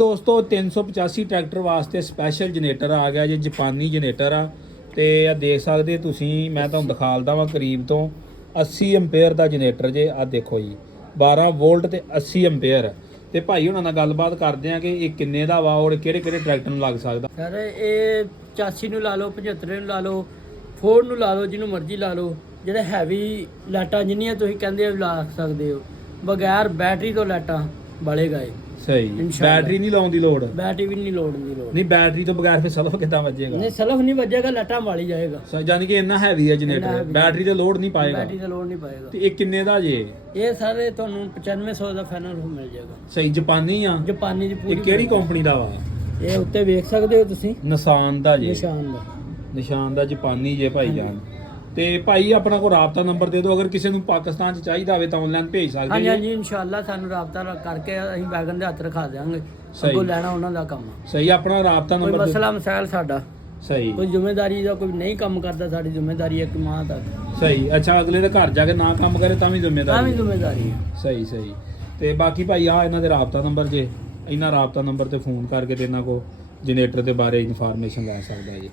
ਦੋਸਤੋ 385 ਟਰੈਕਟਰ ਵਾਸਤੇ special generator ਆ ਗਿਆ ਜੀ, ਜਾਪਾਨੀ ਜਨਰੇਟਰ ਆ। ਤੇ ਆ ਦੇਖ ਸਕਦੇ ਤੁਸੀਂ, ਮੈਂ ਤੁਹਾਨੂੰ ਦਿਖਾਲਦਾ ਵਾਂ ਕਰੀਬ ਤੋਂ 80 ਐਂਪੀਅਰ ਦਾ ਜਨਰੇਟਰ ਜੇ। ਆ ਦੇਖੋ ਜੀ 12 ਵੋਲਟ ਤੇ 80 ਐਂਪੀਅਰ। ਤੇ ਭਾਈ ਹੁਣਾਂ ਨਾਲ ਗੱਲਬਾਤ ਕਰਦੇ ਆ ਕਿ ਇਹ ਕਿੰਨੇ ਦਾ ਵਾ ਔਰ ਕਿਹੜੇ ਕਿਹੜੇ ਟਰੈਕਟਰ ਨੂੰ ਲੱਗ ਸਕਦਾ। ਸਰ ਇਹ 85 ਨੂੰ ਲਾ ਲਓ, 75 ਨੂੰ ਲਾ ਲਓ, ਫੋਰਡ ਨੂੰ ਲਾ ਲਓ, ਜਿਹਨੂੰ ਮਰਜ਼ੀ ਲਾ ਲਓ। ਜਿਹੜੇ ਹੈਵੀ ਲਾਈਟਾਂ ਜਿੰਨੀਆਂ ਤੁਸੀਂ ਕਹਿੰਦੇ ਹੋ ਲਾ ਸਕਦੇ ਹੋ, ਬਗੈਰ ਬੈਟਰੀ ਤੋਂ ਲਾਈਟਾਂ ਬਾਲੇ ਗਏ। ਸਹੀ, ਬੈਟਰੀ ਨਹੀਂ ਲਾਉਣ ਦੀ ਲੋੜ, ਬੈਟਰੀ ਵੀ ਨਹੀਂ ਲੋੜ ਦੀ ਲੋੜ ਨਹੀਂ ਬੈਟਰੀ ਤੋਂ ਬਗੈਰ ਫਿਰ ਸਲਫ ਕਿੱਦਾਂ ਵੱਜੇਗਾ? ਨਹੀਂ ਸਲਫ ਨਹੀਂ ਵੱਜੇਗਾ, ਲਾਈਟਾਂ ਵਾਲੀ ਜਾਏਗਾ। ਯਾਨੀ ਕਿ ਇੰਨਾ ਹੈਵੀ ਹੈ ਜਨਰੇਟਰ, ਬੈਟਰੀ ਤੇ ਲੋਡ ਨਹੀਂ ਪਾਏਗਾ। ਬੈਟਰੀ ਦਾ ਲੋਡ ਨਹੀਂ ਪਾਏਗਾ। ਤੇ ਇਹ ਕਿੰਨੇ ਦਾ ਜੇ? ਇਹ ਸਾਰੇ ਤੁਹਾਨੂੰ 9500 ਦਾ ਫਾਈਨਲ ਮਿਲ ਜਾਏਗਾ। ਸਹੀ, ਜਾਪਾਨੀ ਆ? ਜਾਪਾਨੀ ਦੀ ਪੂਰੀ। ਇਹ ਕਿਹੜੀ ਕੰਪਨੀ ਦਾ ਵਾ? ਇਹ ਉੱਤੇ ਵੇਖ ਸਕਦੇ ਹੋ ਤੁਸੀਂ, ਨਿਸ਼ਾਨ ਦਾ ਜੇ। ਨਿਸ਼ਾਨ ਦਾ, ਨਿਸ਼ਾਨ ਦਾ ਜਾਪਾਨੀ ਜੇ ਭਾਈ ਜਾਨ। ਤੇ ਭਾਈ ਆਪਣਾ ਕੋਈ ਰਾਬਤਾ ਨੰਬਰ ਦੇ ਦਿਓ, ਅਗਰ ਕਿਸੇ ਨੂੰ ਪਾਕਿਸਤਾਨ ਚ ਚਾਹੀਦਾ ਹੋਵੇ ਤਾਂ ਆਨਲਾਈਨ ਭੇਜ ਸਕਦੇ ਹਾਂਜੀ ਜੀ। ਹਾਂਜੀ, ਇਨਸ਼ਾਅੱਲਾ ਸਾਨੂੰ ਰਾਬਤਾ ਕਰਕੇ ਅਸੀਂ ਵੈਗਨ ਦੇ ਹੱਥ ਰਖਾ ਦਿਆਂਗੇ। ਸਹੀ। ਅੱਗੋਂ ਲੈਣਾ ਉਹਨਾਂ ਦਾ ਕੰਮ ਆ। ਸਹੀ, ਆਪਣਾ ਰਾਬਤਾ ਕੋਈ ਨੰਬਰ ਮਸਲਾ ਮਸਾਇਲ ਸਾਡਾ, ਸਹੀ ਕੋਈ ਜ਼ਿੰਮੇਵਾਰੀ ਦਾ ਕੋਈ ਨਹੀਂ ਕੰਮ ਕਰਦਾ, ਸਾਡੀ ਜ਼ਿੰਮੇਵਾਰੀ ਹੈ ਕਿ ਮਾਂ ਤੱਕ। ਸਹੀ। ਅੱਛਾ, ਅਗਲੇ ਦੇ ਘਰ ਜਾ ਕੇ ਨਾ ਕੰਮ ਕਰੇ ਤਾਂ ਵੀ ਤਾਂ ਵੀ ਜ਼ਿੰਮੇਵਾਰੀ ਹੈ। ਜ਼ਿੰਮੇਵਾਰੀ ਹੈ। ਸਹੀ ਸਹੀ। ਤੇ ਬਾਕੀ ਭਾਈ ਆ ਇਹਨਾਂ ਦੇ ਰਾਬਤਾ ਨੰਬਰ ਜੇ, ਇਹਨਾਂ ਰਾਬਤਾ ਨੰਬਰ ਤੇ ਫੋਨ ਕਰਕੇ ਤੇ ਇਹਨਾਂ ਕੋ ਜਨਰੇਟਰ ਦੇ ਬਾਰੇ ਇਨਫੋਰਮੇਸ਼ਨ ਲੈ ਸਕਦਾ ਜੀ।